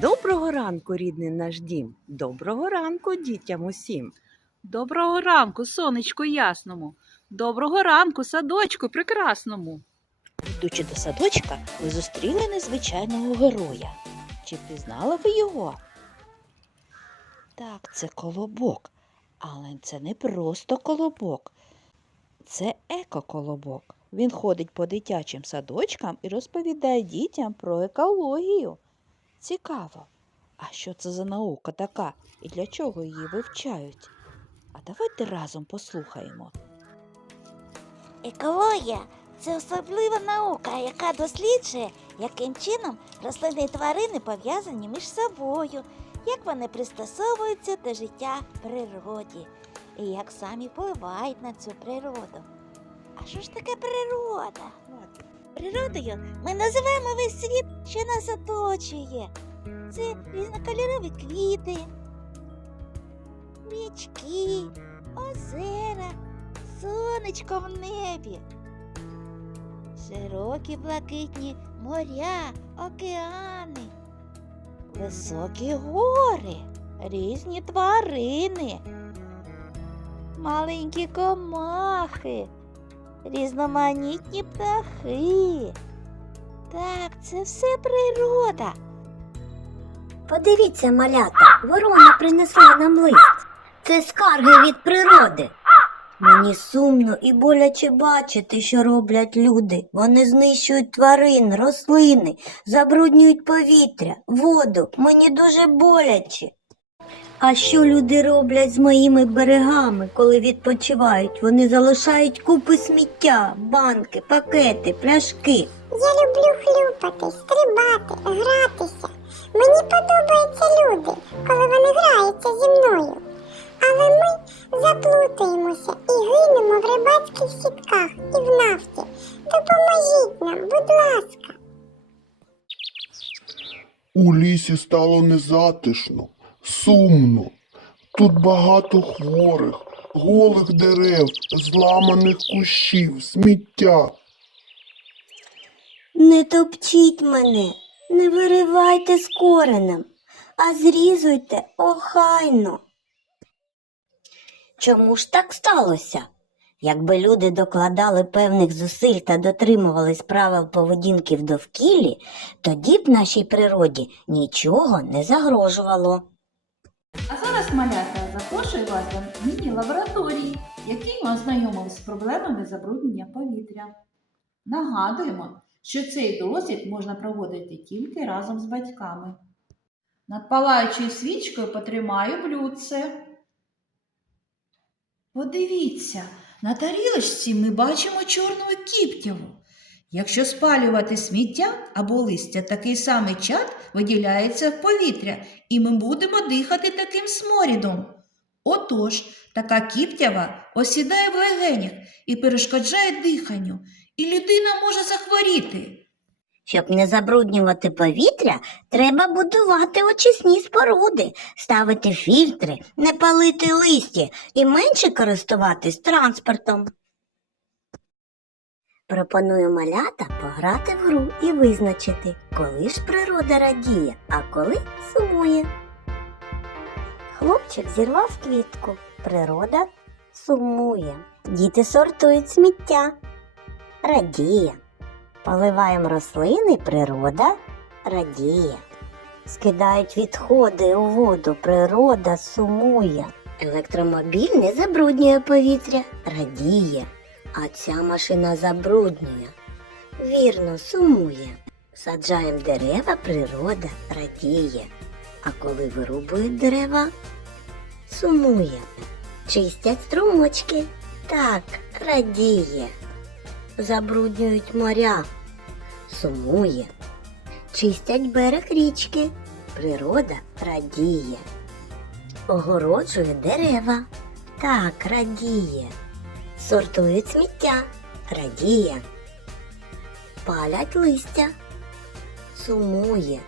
Доброго ранку, рідний наш дім. Доброго ранку, дітям усім. Доброго ранку, сонечку ясному. Доброго ранку, садочку прекрасному. Йдучи до садочка, ви зустріли незвичайного героя. Чи пізнали ви його? Так, це колобок. Але це не просто колобок. Це еко-колобок. Він ходить по дитячим садочкам і розповідає дітям про екологію. Цікаво. А що це за наука така і для чого її вивчають? А давайте разом послухаємо. Екологія це особлива наука, яка досліджує, яким чином рослини і тварини пов'язані між собою, як вони пристосовуються до життя в природі і як самі впливають на цю природу. А що ж таке природа? Природою ми називаємо весь світ, що нас оточує. Це різнокольорові квіти, річки, озера, сонечко в небі, широкі блакитні моря, океани, високі гори, різні тварини, маленькі комахи, різноманітні птахи. Так, це все природа. Подивіться, малята, ворона принесла нам лист. Це скарги від природи. Мені сумно і боляче бачити, що роблять люди. Вони знищують тварин, рослини, забруднюють повітря, воду. Мені дуже боляче. А що люди роблять з моїми берегами, коли відпочивають? Вони залишають купи сміття, банки, пакети, пляшки. Я люблю хлюпати, стрибати, гратися. Мені подобаються люди, коли вони граються зі мною. Але ми заплутаємося і гинемо в рибацьких сітках і в нафті. Допоможіть нам, будь ласка. У лісі стало незатишно, сумно. Тут багато хворих, голих дерев, зламаних кущів, сміття. Не топчіть мене, не виривайте з коренем, а зрізуйте охайно. Чому ж так сталося? Якби люди докладали певних зусиль та дотримувались правил поведінки в довкіллі, тоді б нашій природі нічого не загрожувало. Зараз, малята, запрошую вас до міні-лабораторії, які ми ознайомилися з проблемами забруднення повітря. Нагадуємо, що цей досвід можна проводити тільки разом з батьками. Над палаючою свічкою потримаю блюдце. Подивіться, на тарілочці ми бачимо чорну кіптяву. Якщо спалювати сміття або листя, такий самий чад виділяється в повітря, і ми будемо дихати таким сморідом. Отож, така кіптява осідає в легенях і перешкоджає диханню, і людина може захворіти. Щоб не забруднювати повітря, треба будувати очисні споруди, ставити фільтри, не палити листя і менше користуватись транспортом. Пропоную малята пограти в гру і визначити, коли ж природа радіє, а коли сумує. Хлопчик зірвав квітку. Природа сумує. Діти сортують сміття. Радіє. Поливаємо рослини, природа радіє. Скидають відходи у воду, природа сумує. Електромобіль не забруднює повітря, радіє. А ця машина забруднює. Вірно, сумує. Саджаємо дерева, природа радіє. А коли вирубують дерева, сумує. Чистять струмочки, так, радіє. Забруднюють моря, сумує, чистять берег річки, природа радіє, огороджує дерева, так радіє, сортують сміття, радіє, палять листя, сумує,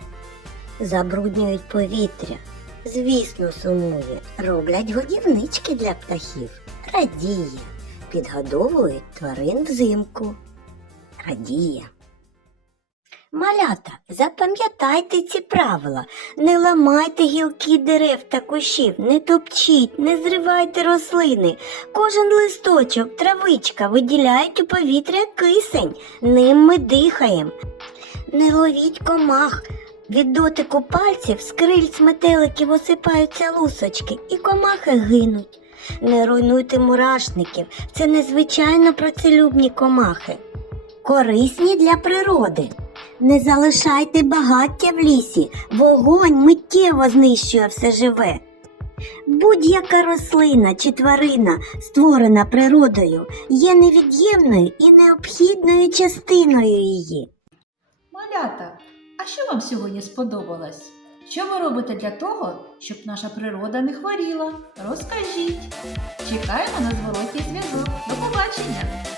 забруднюють повітря. Звісно, сумує, роблять годівнички для птахів, радіє підгодовують тварин взимку. Радіє. Малята, запам'ятайте ці правила. Не ламайте гілки дерев та кущів, не топчіть, не зривайте рослини. Кожен листочок, травичка виділяють у повітря кисень. Ним ми дихаємо. Не ловіть комах. Від дотику пальців з крильць метеликів осипаються лусочки, і комахи гинуть. Не руйнуйте мурашників, це незвичайно працелюбні комахи. Корисні для природи. Не залишайте багаття в лісі, вогонь миттєво знищує все живе. Будь-яка рослина чи тварина, створена природою, є невід'ємною і необхідною частиною її. Малята, а що вам сьогодні сподобалось? Що ви робите для того, щоб наша природа не хворіла? Розкажіть. Чекаємо на зворотній зв'язок. До побачення!